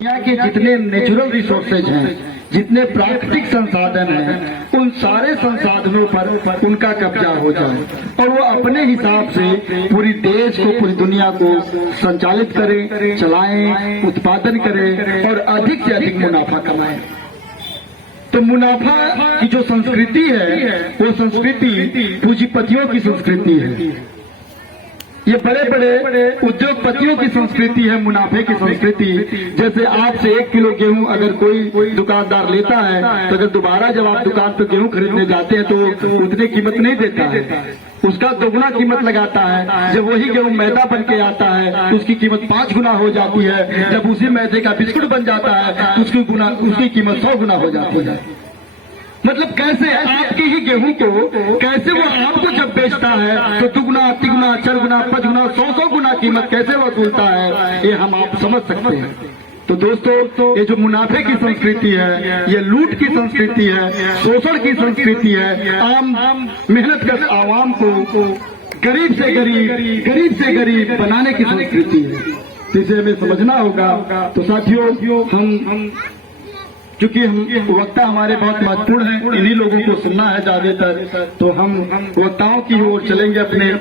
दुनिया के जितने नेचुरल रिसोर्सेज हैं, जितने प्राकृतिक संसाधन हैं, उन सारे संसाधनों पर उनका कब्जा हो जाए और वो अपने हिसाब से पूरी देश को, पूरी दुनिया को संचालित करें, चलाएं, उत्पादन करें और अधिक से अधिक मुनाफा कमाएं। तो मुनाफा की जो संस्कृति है वो संस्कृति पूंजीपतियों की संस्कृति है। ये बड़े बड़े उद्योगपतियों की संस्कृति है, मुनाफे की संस्कृति। जैसे आपसे 1 किलो गेहूं अगर कोई दुकानदार लेता है तो अगर दोबारा जब आप दुकान पर गेहूं खरीदने जाते हैं तो उतनी कीमत नहीं देता है, उसका दोगुना कीमत लगाता है। जब वही गेहूं मैदा बन के आता है तो उसकी कीमत 5 गुना हो जाती है। जब उसी मैदे का बिस्कुट बन जाता है तो उसकी कीमत 100 गुना हो जाती है। मतलब कैसे आपके ही गेहूं को कैसे वो आपको जब बेचता है तो 2 गुना, 3 गुना, 4 गुना, 5 गुना, 100 गुना कीमत कैसे वसूलता है, ये हम आप समझ सकते हैं। तो दोस्तों, ये जो मुनाफे की संस्कृति है, ये लूट की संस्कृति है, शोषण की संस्कृति है, आम मेहनतकश आवाम को गरीब से गरीब बनाने की संस्कृति है। इसे हमें समझना होगा। तो साथियों, हम चूंकि हम वक्ता हमारे बहुत महत्वपूर्ण हैं, इन्हीं लोगों को सुनना है ज्यादातर, तो हम वक्ताओं की ओर चलेंगे अपने।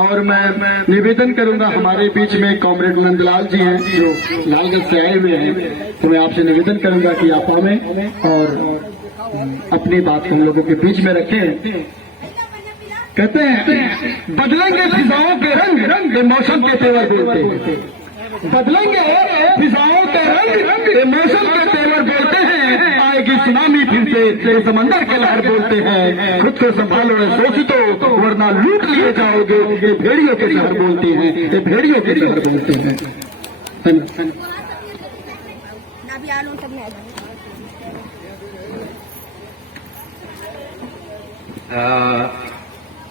और मैं निवेदन करूंगा, हमारे बीच में कॉमरेड नंदलाल जी हैं जो लालगंज से आए हुए हैं, तो मैं आपसे निवेदन करूंगा कि आप आवें और अपनी बात हम लोगों के बीच में रखें। कहते हैं बदलेंगे फिजाओं के रंग, मौसम के तेवर बोलते हैं। बदलेंगे फिजाओं के रंग, मौसम के तेवर बोलते हैं। आएगी सुनामी फिर से, समंदर के लहर बोलते हैं। खुद को संभालो रे सोचो वरना लूट लिए जाओगे। ये भेड़ियों के शहर बोलते हैं, ये भेड़ियों के शहर बोलते हैं।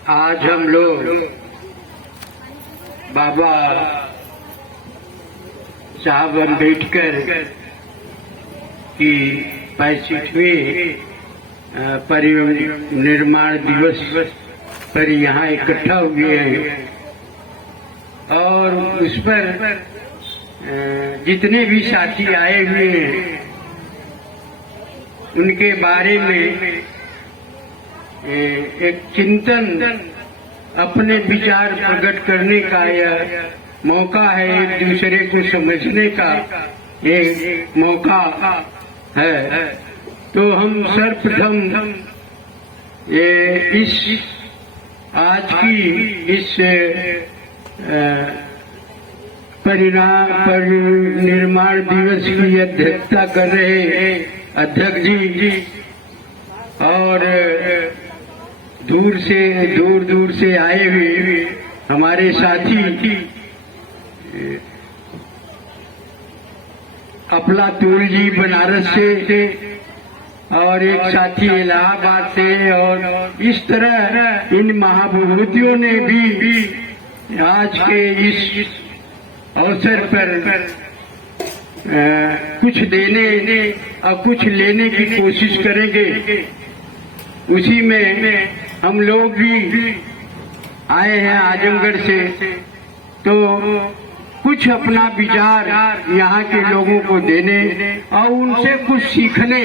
आज हम लोग बाबा साहब अम्बेडकर की 65वें परिनिर्वाण दिवस पर यहाँ इकट्ठा हुए हैं और उस पर जितने भी साथी आए हुए हैं उनके बारे में एक चिंतन, अपने विचार प्रकट करने का यह मौका है, एक दूसरे को समझने का एक मौका है। तो हम सर्वप्रथम इस आज की इस परिनिर्वाण दिवस की अध्यक्षता कर रहे अध्यक्ष जी और दूर से आए हुए हमारे साथी अफलातून जी बनारस से और एक साथी इलाहाबाद से, और इस तरह इन महाविभूतियों ने भी आज के इस अवसर पर कुछ देने और कुछ लेने की कोशिश करेंगे। उसी में हम लोग भी आए हैं आजमगढ़ से, तो कुछ अपना विचार यहाँ के लोगों को देने और उनसे कुछ सीखने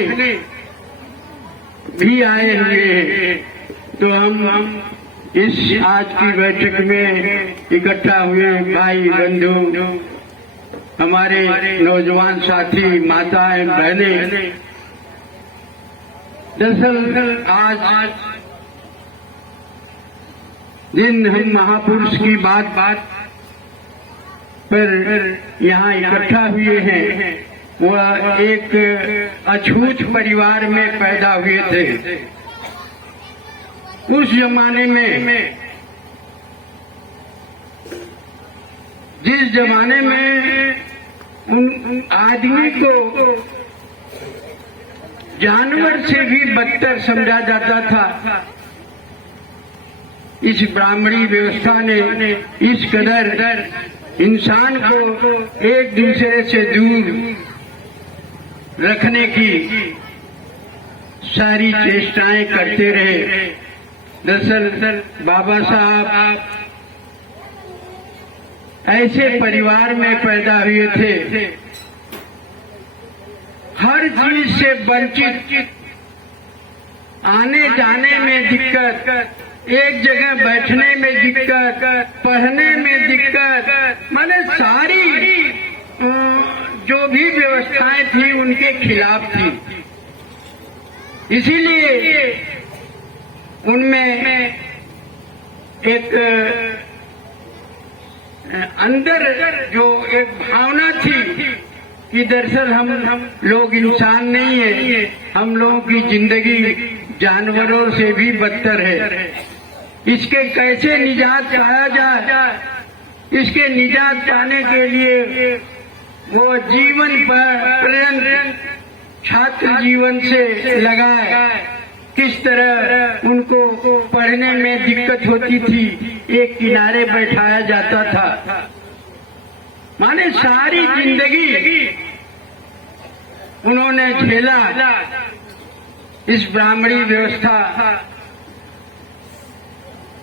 भी आए हुए हैं। तो हम इस आज की बैठक में इकट्ठा हुए भाई बंधु, हमारे नौजवान साथी, माताएं, बहनें, दरअसल आज दिन हम महापुरुष की बात पर यहाँ इकट्ठा हुए हैं। वह एक अछूत परिवार में पैदा हुए थे। उस जमाने में, जिस जमाने में उन आदमी को जानवर से भी बदतर समझा जाता था, इस ब्राह्मणी व्यवस्था ने इस कदर इंसान को एक दूसरे से दूर रखने की सारी चेष्टाएं करते रहे। दरअसल बाबा साहब ऐसे परिवार में पैदा हुए थे हर चीज से वंचित, आने जाने में दिक्कत, एक जगह बैठने में दिक्कत, पढ़ने में दिक्कत, माने सारी जो भी व्यवस्थाएं थी उनके खिलाफ थी। इसीलिए उनमें एक अंदर जो एक भावना थी कि दरअसल हम लोग इंसान नहीं है, हम लोगों की जिंदगी जानवरों से भी बदतर है। इसके कैसे निजात पाया जाए, इसके निजात पाने के लिए वो जीवन पर्यंत छात्र जीवन से लगाए, किस तरह उनको पढ़ने में दिक्कत होती थी, एक किनारे बैठाया जाता था। माने सारी जिंदगी उन्होंने झेला इस ब्राह्मणी व्यवस्था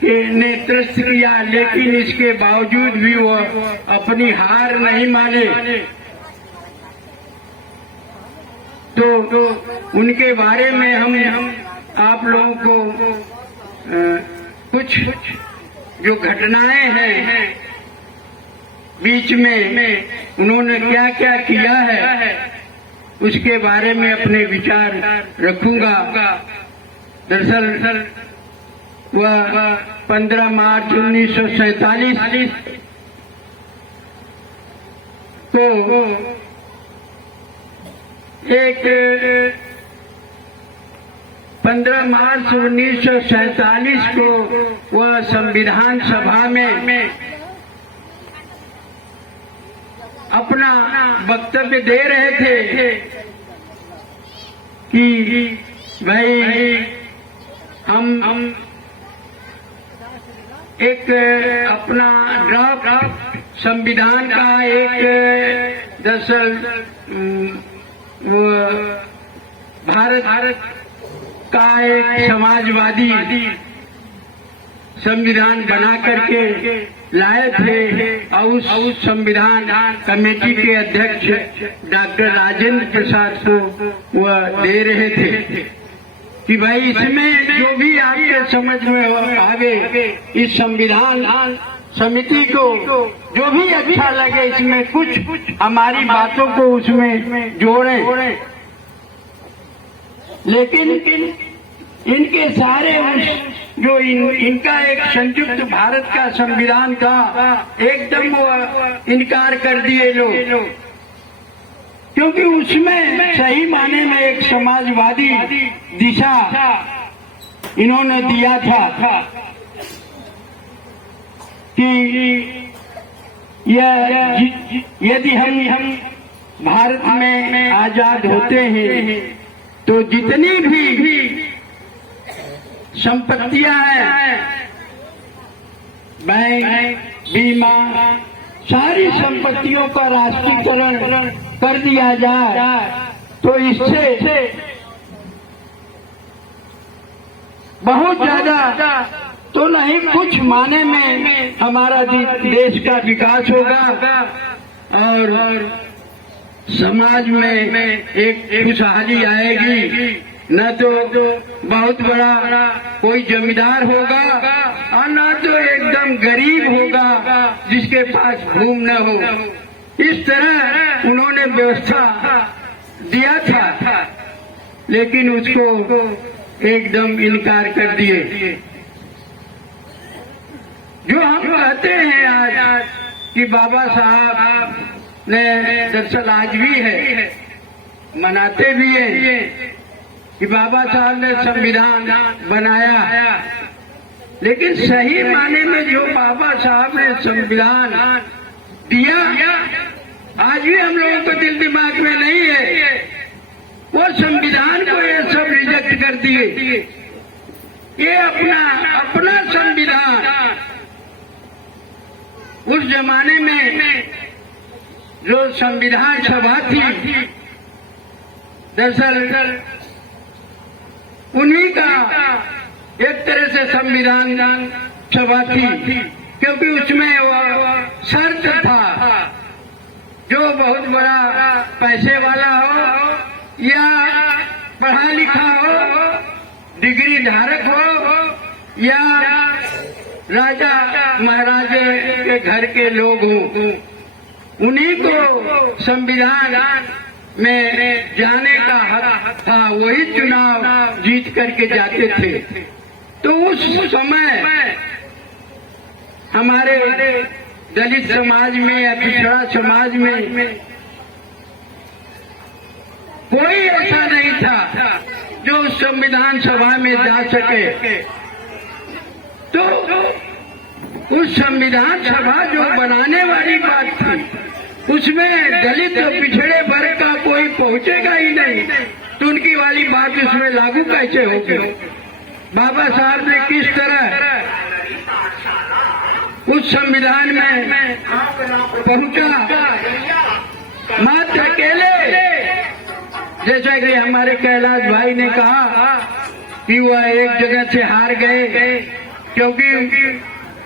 के ने त्रस्त किया, लेकिन इसके बावजूद भी वो अपनी हार नहीं माने। तो उनके बारे में हम आप लोगों को कुछ जो घटनाएं हैं बीच में उन्होंने क्या क्या किया है उसके बारे में अपने विचार रखूंगा। दरअसल वह 15 मार्च 1947 को एक 15 मार्च 1947 को वह संविधान सभा में अपना वक्तव्य दे रहे थे कि भाई हम एक अपना ड्राफ्ट संविधान का एक दरअसल वो भारत का एक समाजवादी संविधान बना करके लाए थे और उस संविधान कमेटी के अध्यक्ष डॉक्टर राजेंद्र प्रसाद को वह दे रहे थे कि भाई इसमें जो भी आपके समझ में आवे, इस संविधान समिति को जो भी अच्छा लगे इसमें कुछ हमारी बातों को उसमें जोड़ें। लेकिन इनके सारे जो इनका एक संयुक्त भारत का संविधान था, एकदम वो इनकार कर दिए लोग, क्योंकि उसमें सही माने में एक समाजवादी दिशा इन्होंने दिया था कि यदि हम भारत में आजाद होते हैं तो जितनी भी संपत्तियां हैं, बैंक, बीमा, सारी संपत्तियों का राष्ट्रीयकरण कर दिया जाए, तो इससे बहुत ज्यादा तो नहीं, कुछ माने में हमारा देश का विकास होगा और समाज में एक खुशहाली आएगी। न तो बहुत बड़ा कोई जमींदार होगा और न तो एकदम गरीब होगा जिसके पास भूमि न हो। इस तरह उन्होंने व्यवस्था दिया था, लेकिन उसको एकदम इनकार कर दिए। जो हम कहते हैं आज कि बाबा साहब ने दरअसल आज भी है, मनाते भी हैं कि बाबा साहब ने संविधान बनाया, लेकिन सही माने में जो बाबा साहब ने संविधान दिया आज भी हम लोगों को दिल दिमाग में नहीं है। वो संविधान को ये सब रिजेक्ट कर दिए। ये अपना संविधान उस जमाने में जो संविधान सभा थी, दरअसल उन्हीं का एक तरह से संविधान सभा थी, क्योंकि उसमें वो शर्त था जो बहुत बड़ा पैसे वाला हो या पढ़ा लिखा हो, डिग्री धारक हो, या राजा महाराजे के घर के लोग हों, उन्हीं को संविधान में जाने का हक था, वही चुनाव जीत करके जाते थे। तो उस समय हमारे दलित समाज में या पिछड़ा समाज में कोई ऐसा नहीं था जो संविधान सभा में जा सके। तो उस संविधान सभा जो बनाने वाली बात थी, उसमें दलित और पिछड़े वर्ग का कोई पहुंचेगा ही नहीं, तो उनकी वाली बात उसमें लागू कैसे होगी? बाबा साहब ने किस तरह उस संविधान में पहुंचा? मात्र अकेले, जैसा कि हमारे कैलाश भाई ने कहा कि वह एक जगह से हार गए, क्योंकि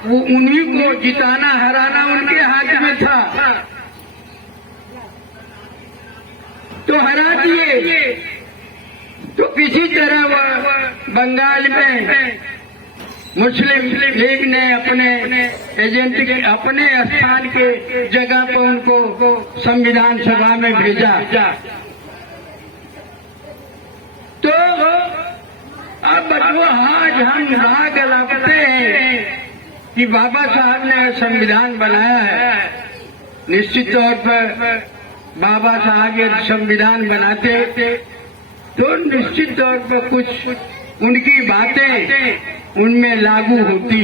उन्हीं को जिताना हराना उनके हाथ में था, तो हरा दिए। तो किसी तरह वह बंगाल में मुस्लिम लीग ने अपने एजेंट के अपने स्थान के जगह पर उनको संविधान सभा में भेजा। तो अब वो आज हम भाग लगते हैं कि बाबा साहब ने संविधान बनाया है। निश्चित तौर पर बाबा साहब ये संविधान बनाते तो निश्चित तौर पर कुछ उनकी बातें उनमें लागू होती,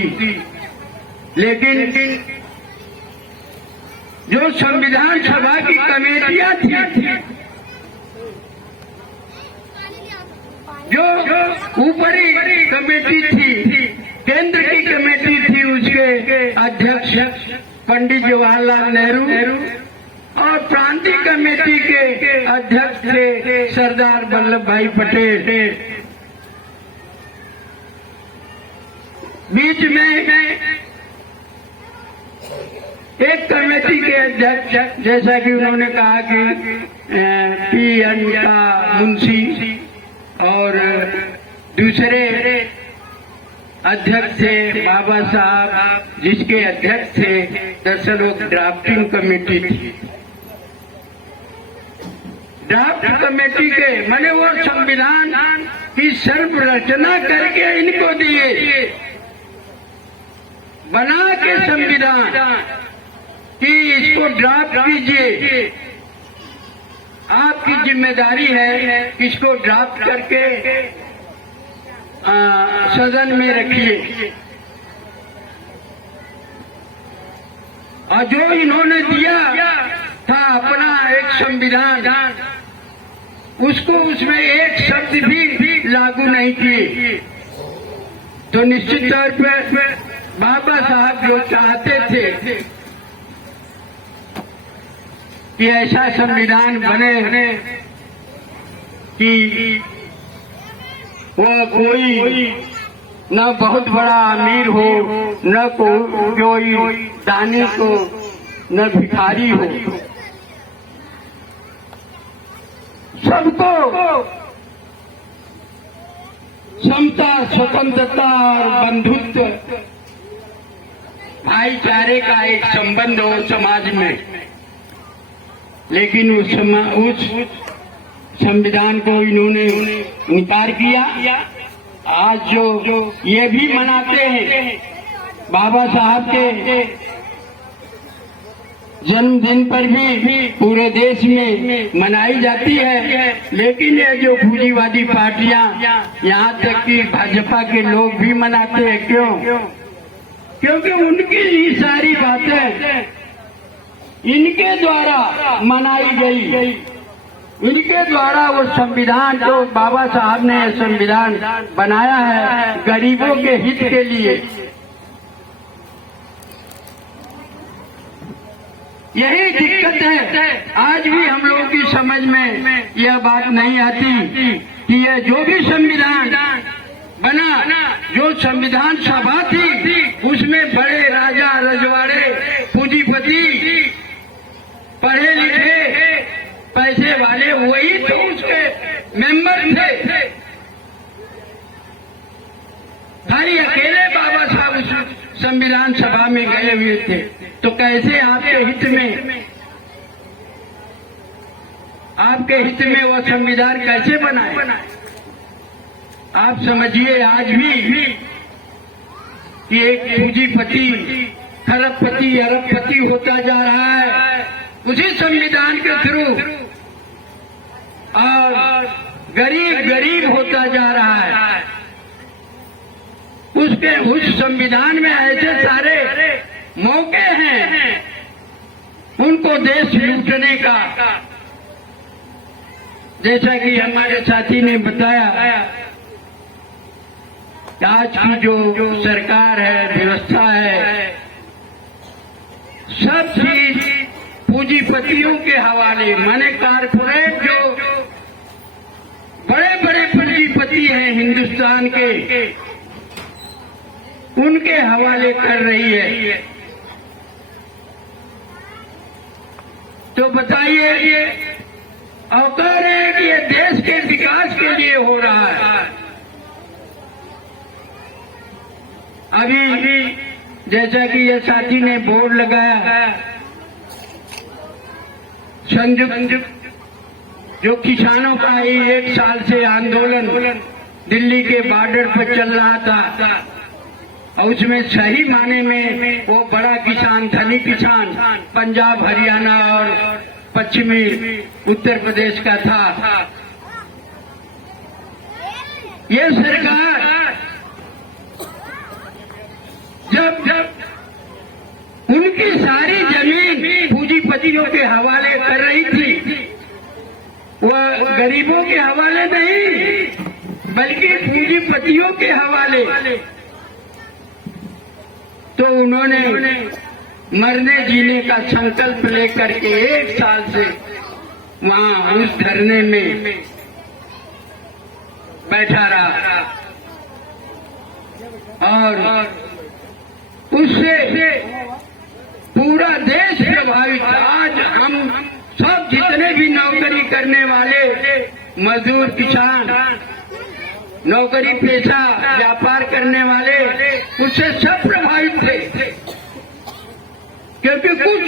लेकिन जो संविधान सभा की कमेटियां थी, जो ऊपरी कमेटी थी, केंद्र की कमेटी थी, उसके अध्यक्ष पंडित जवाहरलाल नेहरू और प्रांतीय कमेटी के अध्यक्ष थे सरदार वल्लभ भाई पटेल। बीच में एक कमेटी के अध्यक्ष, जैसा कि उन्होंने कहा कि पी.एन. का मुंशी, और दूसरे अध्यक्ष थे बाबा साहब, जिसके अध्यक्ष थे दरअसल वो ड्राफ्टिंग कमेटी थी। ड्राफ्ट कमेटी के मैंने वो संविधान की संरचना करके इनको दिए, बना के संविधान कि इसको ड्राफ्ट कीजिए, आपकी जिम्मेदारी है, इसको ड्राफ्ट करके सदन में रखिए। और जो इन्होंने दिया था अपना एक संविधान, उसको उसमें एक शब्द भी लागू नहीं किए। तो निश्चित तौर पर बाबा साहब जो चाहते थे कि ऐसा संविधान बने कि वो कोई न बहुत बड़ा अमीर हो, न कोई दानी को, न भिखारी हो, सबको समता, स्वतंत्रता और बंधुत्व, भाईचारे का एक संबंध हो समाज में। लेकिन उस संविधान को इन्होंने इनकार किया। आज जो ये भी मनाते हैं बाबा साहब के जन्मदिन पर भी पूरे देश में मनाई जाती है, लेकिन ये जो पूंजीवादी पार्टियां, यहाँ तक कि भाजपा के लोग भी मनाते हैं। क्यों? क्योंकि उनकी ये सारी बातें इनके द्वारा मनाई गई, इनके द्वारा वो संविधान जो बाबा साहब ने संविधान बनाया है गरीबों के हित के लिए। यही दिक्कत है, आज भी हम लोगों की समझ में यह बात नहीं आती कि यह जो भी संविधान बना, जो संविधान सभा थी, उसमें बड़े राजा रजवाड़े, पूंजीपति, पढ़े लिखे, पैसे वाले, वही तो उसके थे, तो कैसे आपके हित में वह संविधान कैसे बनाए? आप समझिए आज भी कि एक पूंजीपति खरबपति अरबपति होता जा रहा है उसी संविधान के थ्रू, और गरीब होता जा रहा है। उस संविधान में ऐसे सारे मौके हैं उनको देश लूटने का। जैसा कि हमारे साथी ने बताया, आज की जो सरकार है, व्यवस्था है, सब चीज पूंजीपतियों के हवाले, माने कारपोरेट जो बड़े बड़े पूंजीपति हैं हिंदुस्तान के, उनके हवाले कर रही है। तो बताइए, ये और कह रहे हैं कि ये देश के विकास के लिए हो रहा है। अभी जैसा कि ये साथी ने बोर्ड लगाया, संयुक्त जो किसानों का ही 1 साल से आंदोलन दिल्ली के बॉर्डर पर चल रहा था, और उसमें सही माने में वो बड़ा किसान, धनी किसान पंजाब, हरियाणा और पश्चिमी उत्तर प्रदेश का था। ये सरकार जब उनकी सारी जमीन पूंजीपतियों के हवाले कर रही थी, वह गरीबों के हवाले नहीं बल्कि पूंजीपतियों के हवाले, तो उन्होंने मरने जीने का संकल्प लेकर के 1 साल से वहां उस धरने में बैठा रहा, और उससे पूरा देश प्रभावित। आज हम सब जितने भी नौकरी करने वाले मजदूर, किसान, नौकरी पेशा, व्यापार करने वाले, उससे सब प्रभावित थे, क्योंकि कुछ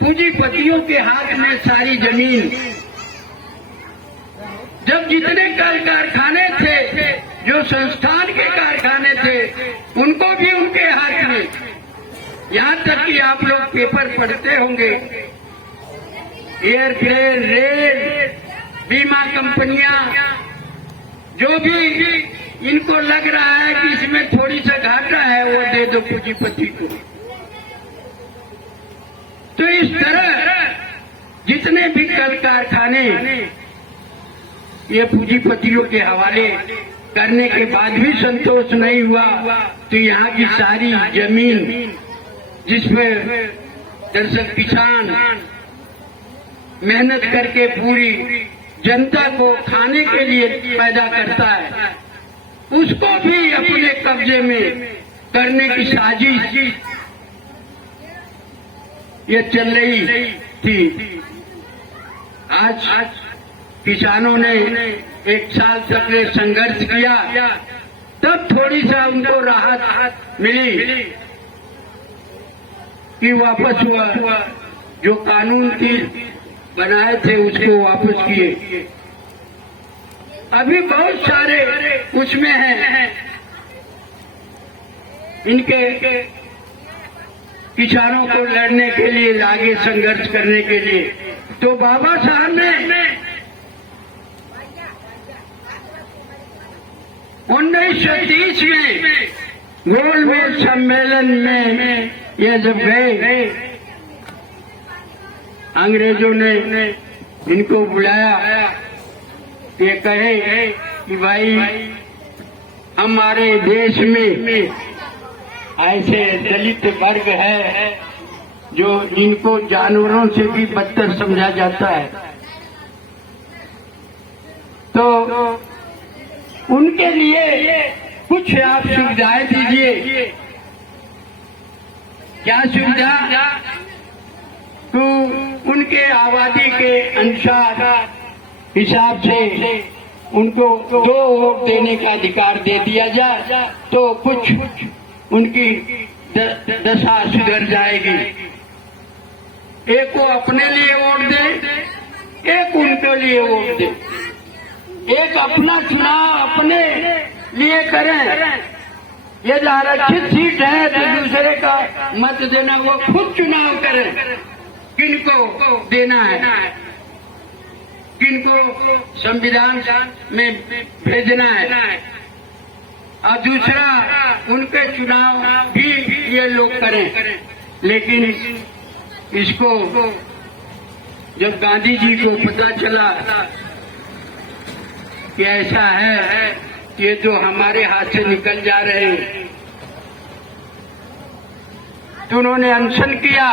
पूंजीपतियों के हाथ में सारी जमीन। जब जितने कल कारखाने थे, जो संस्थान के कारखाने थे, उनको भी उनके हाथ में, यहाँ तक कि आप लोग पेपर पढ़ते होंगे, एयरक्रेन, रेल, बीमा कंपनियां, जो भी इनको लग रहा है कि इसमें थोड़ी सा घाटा है, वो दे दो पूंजीपति को। तो इस तरह जितने भी कल कारखाने ये पूंजीपतियों के हवाले करने के बाद भी संतोष नहीं हुआ, तो यहाँ की सारी जमीन जिसमें दरअसल किसान मेहनत करके पूरी जनता को खाने के लिए पैदा करता है, उसको भी अपने कब्जे में करने की साजिश ये चल रही थी। आज किसानों ने 1 साल तक संघर्ष किया, तब थोड़ी सा उनको राहत मिली कि वापस हुआ, जो कानून की बनाए थे उसको वापस किए। अभी बहुत सारे उसमें हैं, इनके किसानों को लड़ने के लिए, आगे संघर्ष करने के लिए। तो बाबा साहब ने 1930 में गोलमेज सम्मेलन में ये जब गए, अंग्रेजों ने इनको बुलाया, ये कहे कि भाई हमारे देश में ऐसे दलित वर्ग है जो जिनको जानवरों से भी बदतर समझा जाता है, तो उनके लिए कुछ आप सुविधाएं दीजिए। क्या सुविधा? तो उनके आबादी के अनुसार हिसाब से उनको 2 वोट देने का अधिकार दे दिया जाए, तो कुछ उनकी दशा सुधर जाएगी। एक को अपने लिए वोट दे, एक उनके लिए वोट दे। एक अपना चुनाव अपने लिए करें। यदि आरक्षित सीट है तो दूसरे का मत देना, वो खुद चुनाव करें किनको देना है, किनको संविधान में भेजना है, और दूसरा उनके चुनाव भी ये लोग करें। लेकिन इसको जब गांधी जी को पता चला कि ऐसा है, ये तो हमारे हाथ से निकल जा रहे हैं, तो उन्होंने अनशन किया,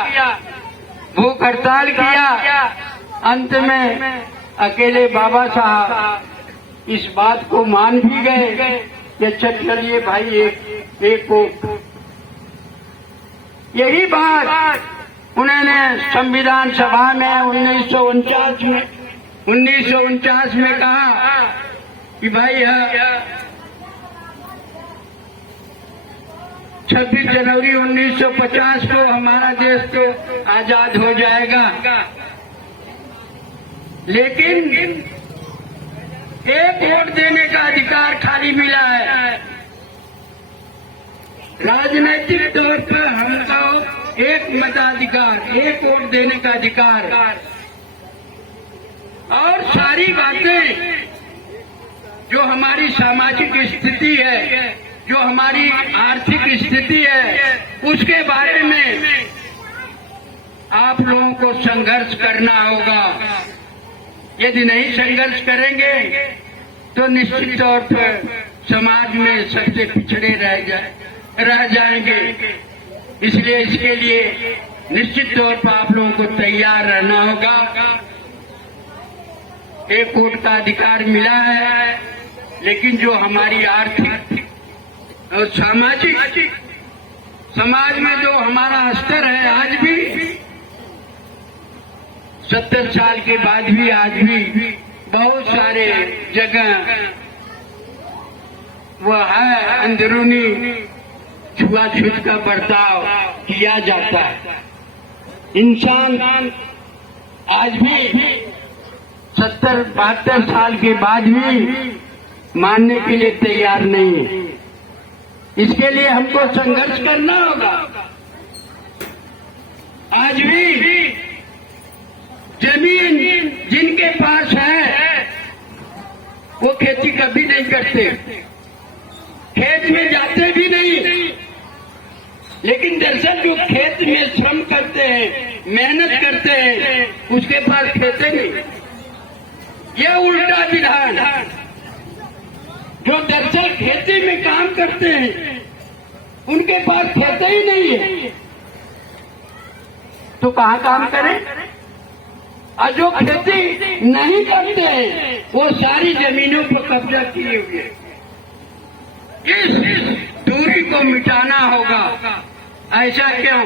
भूख हड़ताल किया। अंत में अकेले बाबा साहब इस बात को मान भी गए कि चलिए भाई एक को। यही बात उन्होंने संविधान सभा में 1949 में कहा कि भाई 26 जनवरी 1950 को हमारा देश तो आजाद हो जाएगा, लेकिन एक वोट देने का अधिकार खाली मिला है। राजनीतिक तौर पर हमको एक मताधिकार, एक वोट देने का अधिकार, और सारी बातें जो हमारी सामाजिक स्थिति है, जो हमारी आर्थिक स्थिति है, उसके बारे में आप लोगों को संघर्ष करना होगा। यदि नहीं संघर्ष करेंगे तो निश्चित तौर पर समाज में सबसे पिछड़े रह जाएंगे। इसलिए इसके लिए निश्चित तौर पर आप लोगों को तैयार रहना होगा। एक वोट का अधिकार मिला है, लेकिन जो हमारी आर्थिक और सामाजिक समाज में जो हमारा स्तर है, आज भी 70 साल के बाद भी आज भी बहुत सारे जगह वह है अंदरूनी छुआछूत का बर्ताव किया जाता है। इंसान आज भी 70-72 साल के बाद भी मानने के लिए तैयार नहीं है। इसके लिए हमको संघर्ष करना होगा। आज भी जमीन जिनके पास है वो खेती कभी नहीं करते, खेत में जाते भी नहीं, लेकिन दरअसल जो खेत में श्रम करते हैं, मेहनत करते हैं, उसके पास खेते नहीं। यह उल्टा विधान। जो दरअसल खेती में काम करते हैं उनके पास खेते ही नहीं है, तो कहाँ काम करें? और जो खेती नहीं करते हैं वो सारी जमीनों पर कब्जा किए हुए। इस दूरी को मिटाना होगा। ऐसा क्यों?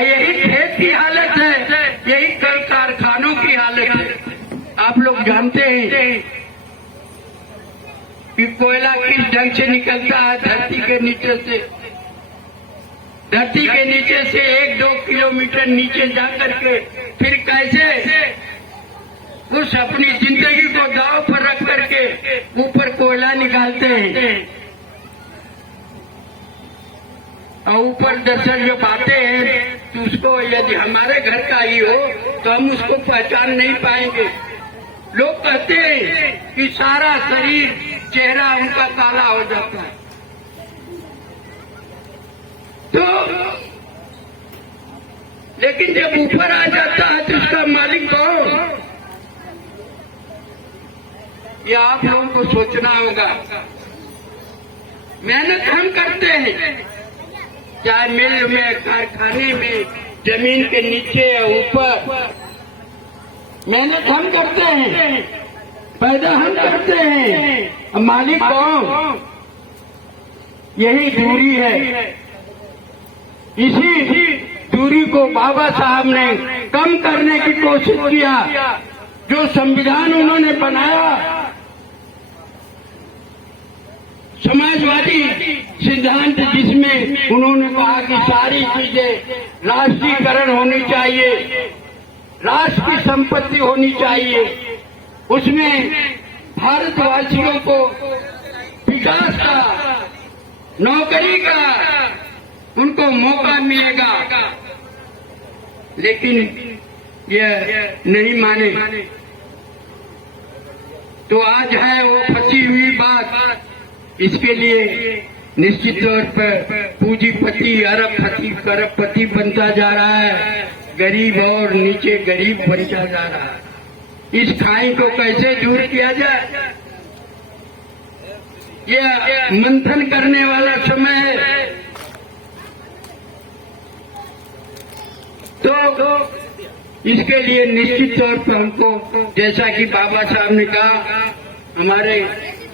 यही खेत की हालत है, यही कल कारखानों की हालत है। आप लोग जानते हैं कि कोयला किस ढंग से निकलता है धरती के नीचे से। धरती के नीचे से 1-2 किलोमीटर नीचे जाकर के फिर कैसे उस अपनी जिंदगी को दांव पर रख करके ऊपर कोयला निकालते हैं, और ऊपर दरअसल जब आते हैं तो उसको यदि हमारे घर का ही हो तो हम उसको पहचान नहीं पाएंगे। लोग कहते हैं कि सारा शरीर, चेहरा उनका काला हो जाता है। तो लेकिन जब ऊपर आ जाता है तो उसका मालिक कौन? ये आप लोगों को सोचना होगा। मेहनत हम करते हैं, चाहे मिल में, कारखाने में, जमीन के नीचे या ऊपर, मेहनत हम करते हैं, पैदा हम करते हैं। मालिक कौन? यही दूरी है। इसी दूरी को बाबा साहब ने कम करने की कोशिश किया। जो संविधान उन्होंने बनाया, समाजवादी सिद्धांत जिसमें उन्होंने कहा कि सारी चीजें राष्ट्रीयकरण होनी चाहिए, राष्ट्र की संपत्ति होनी चाहिए, उसमें भारतवासियों को विकास का, नौकरी का उनको मौका मिलेगा, लेकिन यह नहीं माने। तो आज है वो फंसी हुई बात। इसके लिए निश्चित तौर पर पूंजीपति अरबपति करोड़पति बनता जा रहा है, गरीब और नीचे गरीब बनता जा रहा है। इस खाई को कैसे दूर किया जाए, यह मंथन करने वाला समय है। तो इसके लिए निश्चित तौर पर हमको, जैसा कि बाबा साहब ने कहा, हमारे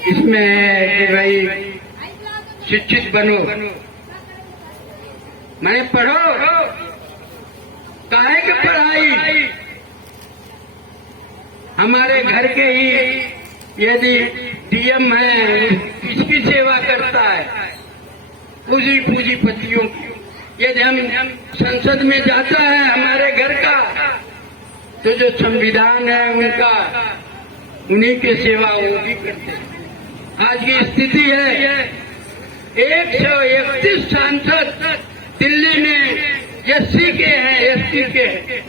इसमें है कि भाई शिक्षित बनो, मैं पढ़ो, काहे की पढ़ाई, हमारे घर के ही यदि डीएम है किसकी सेवा करता है, उसी पूंजीपतियों की। यदि हम संसद में जाता है हमारे घर का, तो जो संविधान है उनका, उन्हीं की सेवा वो भी करते हैं। आज की स्थिति है 131 सांसद दिल्ली में एससी के हैं, एसटी के हैं।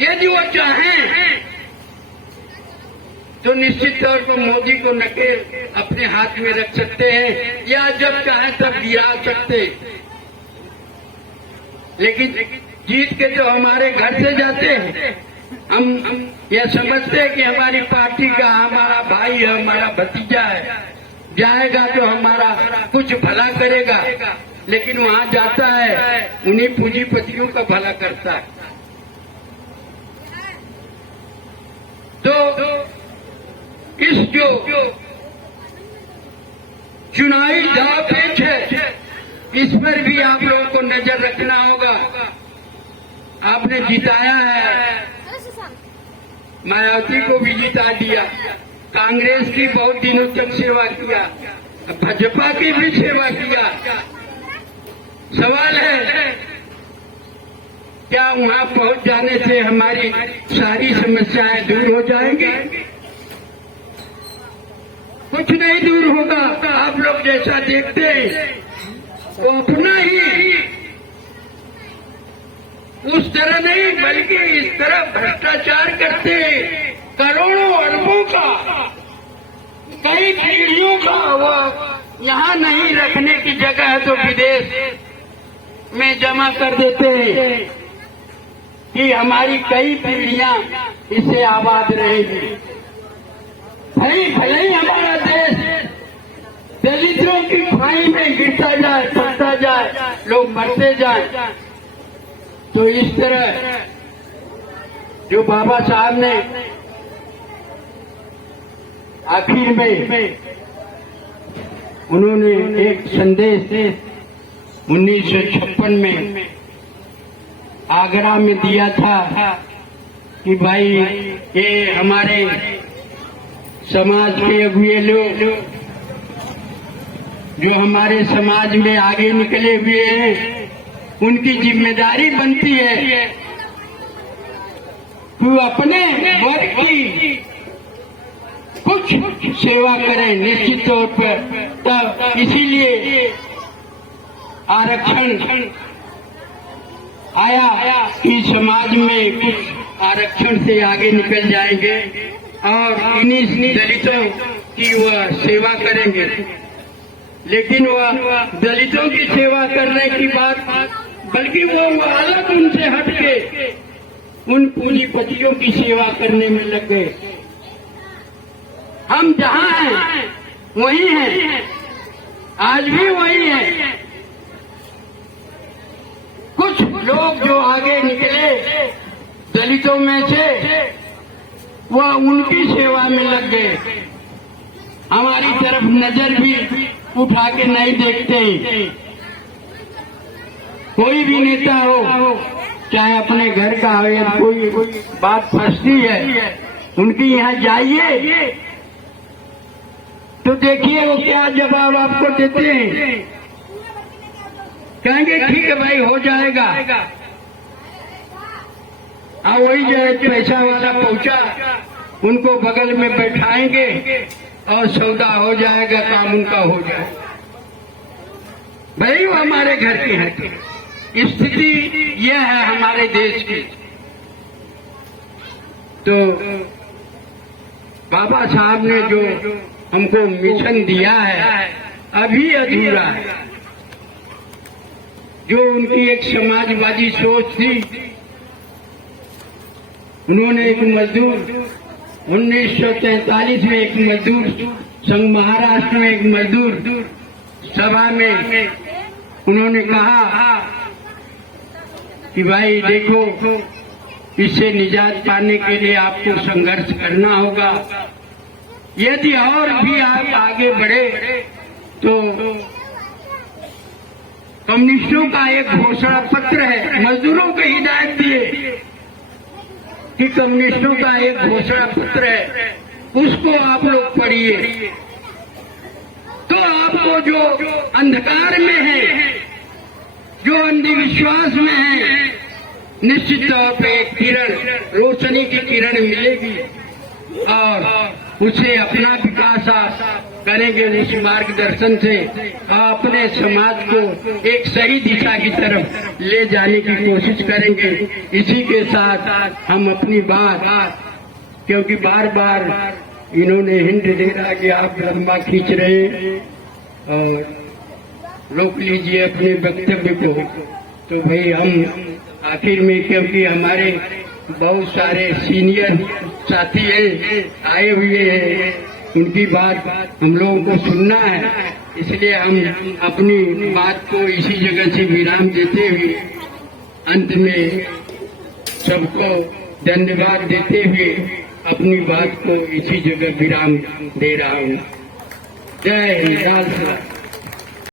यदि वो चाहें तो निश्चित तौर पर मोदी को नकेल अपने हाथ में रख सकते हैं, या जब चाहे तब गिरा सकते। लेकिन जीत के तो हमारे घर से जाते हैं। हम यह समझते हैं कि हमारी पार्टी का हमारा भाई है, हमारा भतीजा है, जाएगा तो हमारा कुछ भला करेगा, लेकिन वहां जाता है उन्हीं पूंजीपतियों का भला करता है। तो इस जो चुनावी दाव पेच है, इस पर भी आप लोगों को नजर रखना होगा। आपने जिताया है, मायावती को भी जिता दिया, कांग्रेस की बहुत दिनों तक सेवा किया, भाजपा की भी सेवा किया। सवाल है क्या वहां पहुंच जाने से हमारी सारी समस्याएं दूर हो जाएंगी? कुछ नहीं दूर होगा। आप लोग जैसा देखते हैं वो अपना ही उस तरह नहीं, बल्कि इस तरह भ्रष्टाचार करते, करोड़ों अरबों का, कई पीढ़ियों का, वो यहाँ नहीं रखने की जगह है तो विदेश में जमा कर देते हैं कि हमारी कई पीढ़ियां इससे आबाद रहेगी। भले ही हमारा देश दलितों की खाई में गिरता जाए, फंसता जाए, लोग मरते जाए, तो इस तरह जो बाबा साहब ने आखिर में उन्होंने एक संदेश 1956 में आगरा में दिया था कि भाई ये हमारे समाज के अगुए लोग जो हमारे समाज में आगे निकले हुए हैं, उनकी जिम्मेदारी बनती है कि अपने वर्ग की कुछ सेवा करें निश्चित तौर पर। तब इसीलिए आरक्षण आया कि समाज में कुछ आरक्षण से आगे निकल जाएंगे और इन्हीं दलितों की वह सेवा करेंगे। लेकिन वह दलितों की सेवा करने की बात, बल्कि वो अलग उनसे हटके उन पूंजीपतियों की सेवा करने में लग गए। हम जहां हैं वही हैं, आज भी वही हैं। कुछ लोग जो आगे निकले दलितों में से, वह उनकी सेवा में लग गए, हमारी तरफ नजर भी उठा के नहीं देखते। कोई भी नेता हो, चाहे अपने घर का हो, या कोई बात फंसती है, उनके यहाँ जाइए, तो देखिए वो क्या जवाब आपको देते हैं। कहेंगे ठीक है भाई हो जाएगा। वही जाए पैसा वाला पहुंचा, उनको बगल में बैठाएंगे और सौदा हो जाएगा, काम उनका हो जाएगा। भाई वो हमारे घर के हैं। स्थिति यह है हमारे देश की। तो बाबा साहब ने जो हमको मिशन दिया है अभी अधूरा है। जो उनकी एक समाजवादी सोच थी, उन्होंने एक मजदूर 1943 में एक मजदूर संघ, महाराष्ट्र में एक मजदूर सभा में उन्होंने कहा कि भाई देखो, इससे निजात पाने के लिए आपको संघर्ष करना होगा। यदि और भी आप आगे बढ़े तो कम्युनिस्टों का एक घोषणा पत्र है, मजदूरों को हिदायत दिए कि कम्युनिस्टों का एक घोषणा पत्र है, उसको आप लोग पढ़िए। तो आपको जो अंधकार में है, जो अंधविश्वास में है, निश्चित तौर पे एक किरण, रोशनी की किरण मिलेगी और उसे अपना विकास करेंगे। उस मार्गदर्शन से अपने समाज को एक सही दिशा की तरफ ले जाने की कोशिश करेंगे। इसी के साथ हम अपनी बात, क्योंकि बार बार इन्होंने हिंट दे रहा कि आप लंबा खींच रहे हैं और रोक लीजिए अपने वक्तव्य को। तो भाई हम आखिर में, क्योंकि हमारे बहुत सारे सीनियर साथी हैं, आए हुए हैं, उनकी बात हम लोगों को सुनना है, इसलिए हम अपनी बात को इसी जगह से विराम देते हुए अंत में सबको धन्यवाद देते हुए अपनी बात को इसी जगह विराम दे रहा हूँ। जय हिंद।